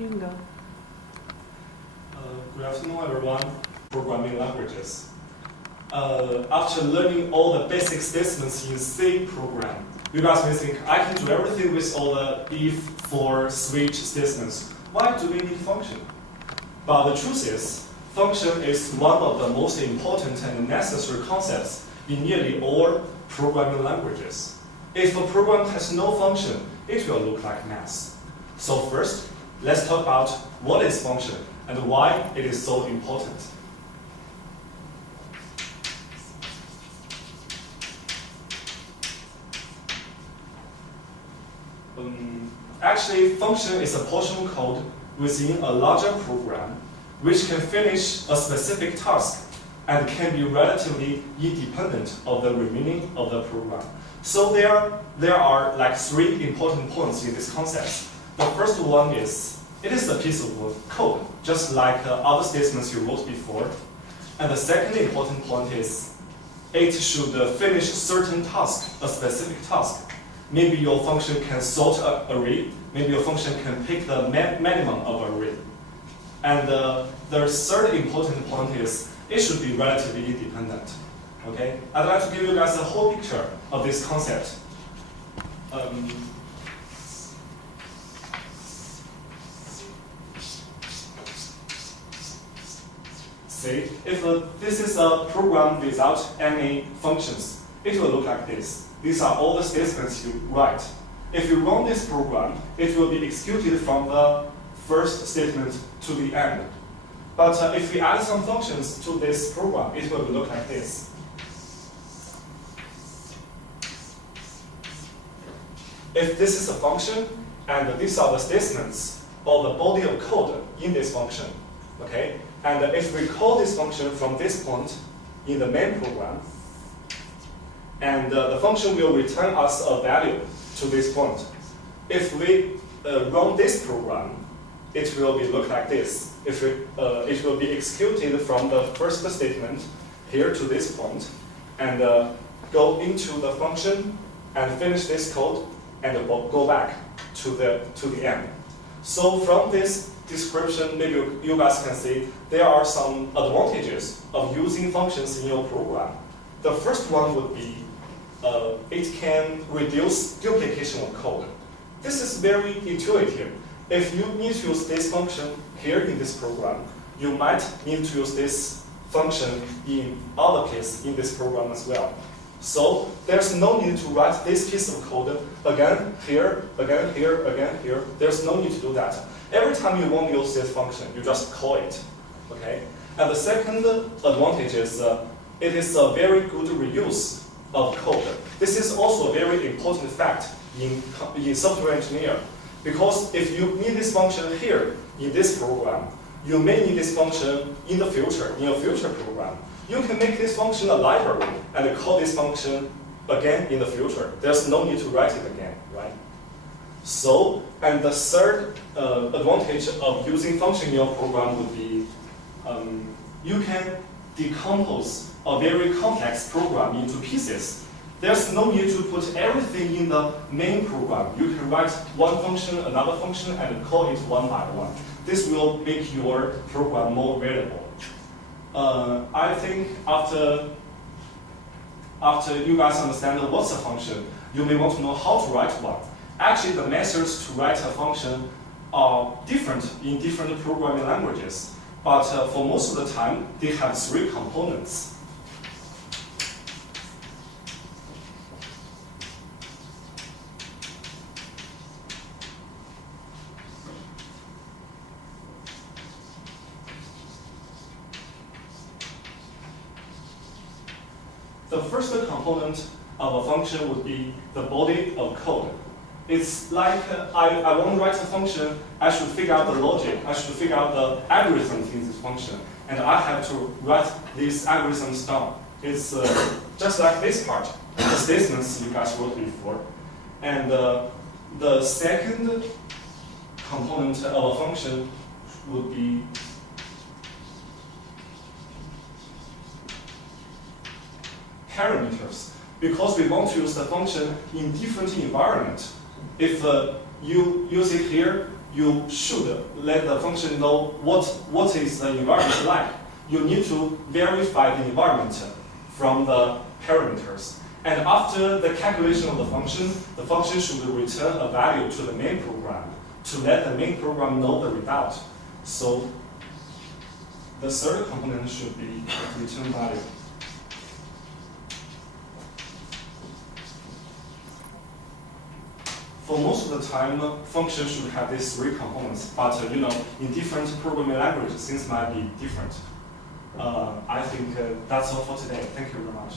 Bingo. Good afternoon, everyone. Programming languages. After learning all the basic statements in C program, you guys may think, I can do everything with all the if, for, switch statements. Why do we need function? But the truth is, function is one of the most important and necessary concepts in nearly all programming languages. If a program has no function, it will look like math. So first, let's talk about what is function and why it is so important. Actually, function is a portion code within a larger program which can finish a specific task and can be relatively independent of the remaining of the program. So there are like three important points in this concept. The first one is, it is a piece of code, just like other statements you wrote before. And the second important point is, it should finish certain task, a specific task. Maybe your function can sort an array, maybe your function can pick the minimum of an array. And the third important point is, it should be relatively independent. Okay? I'd like to give you guys a whole picture of this concept. See, if this is a program without any functions, it will look like this. These are all the statements you write. If you run this program, it will be executed from the first statement to the end. But if we add some functions to this program, it will look like this. If this is a function, and these are the statements, or the body of code in this function, okay? And if we call this function from this point in the main program, and the function will return us a value to this point. If we run this program, it will look like this. It will be executed from the first statement here to this point, and go into the function and finish this code and go back to the end. So from this description, maybe you guys can see there are some advantages of using functions in your program. The first one would be it can reduce duplication of code. This is very intuitive. If you need to use this function here in this program, you might need to use this function in other places in this program as well. So there's no need to write this piece of code again here, again here, again here. There's no need to do that. Every time you want to use this function, you just call it. Okay? And the second advantage is it is a very good reuse of code. This is also a very important fact in software engineering. Because if you need this function here in this program, you may need this function in the future, in a future program. You can make this function a library and call this function again in the future. There's no need to write it again, right? So, and the third advantage of using function in your program would be you can decompose a very complex program into pieces. There's no need to put everything in the main program. You can write one function, another function, and call it one by one. This will make your program more readable. I think after you guys understand what's a function, you may want to know how to write one. Actually, the methods to write a function are different in different programming languages. But for most of the time, they have three components. The first component of a function would be the body of code. It's like I want to write a function, I should figure out the logic, I should figure out the algorithms in this function, and I have to write these algorithms down. It's just like this part, the statements you guys wrote before. And the second component of a function would be parameters, because we want to use the function in different environments. If you use it here you should let the function know what is the environment like. You need to verify the environment from the parameters. And after the calculation of the function should return a value to the main program to let the main program know the result. So the third component should be return value. For most of the time, function should have these three components, but in different programming languages, things might be different. I think that's all for today. Thank you very much.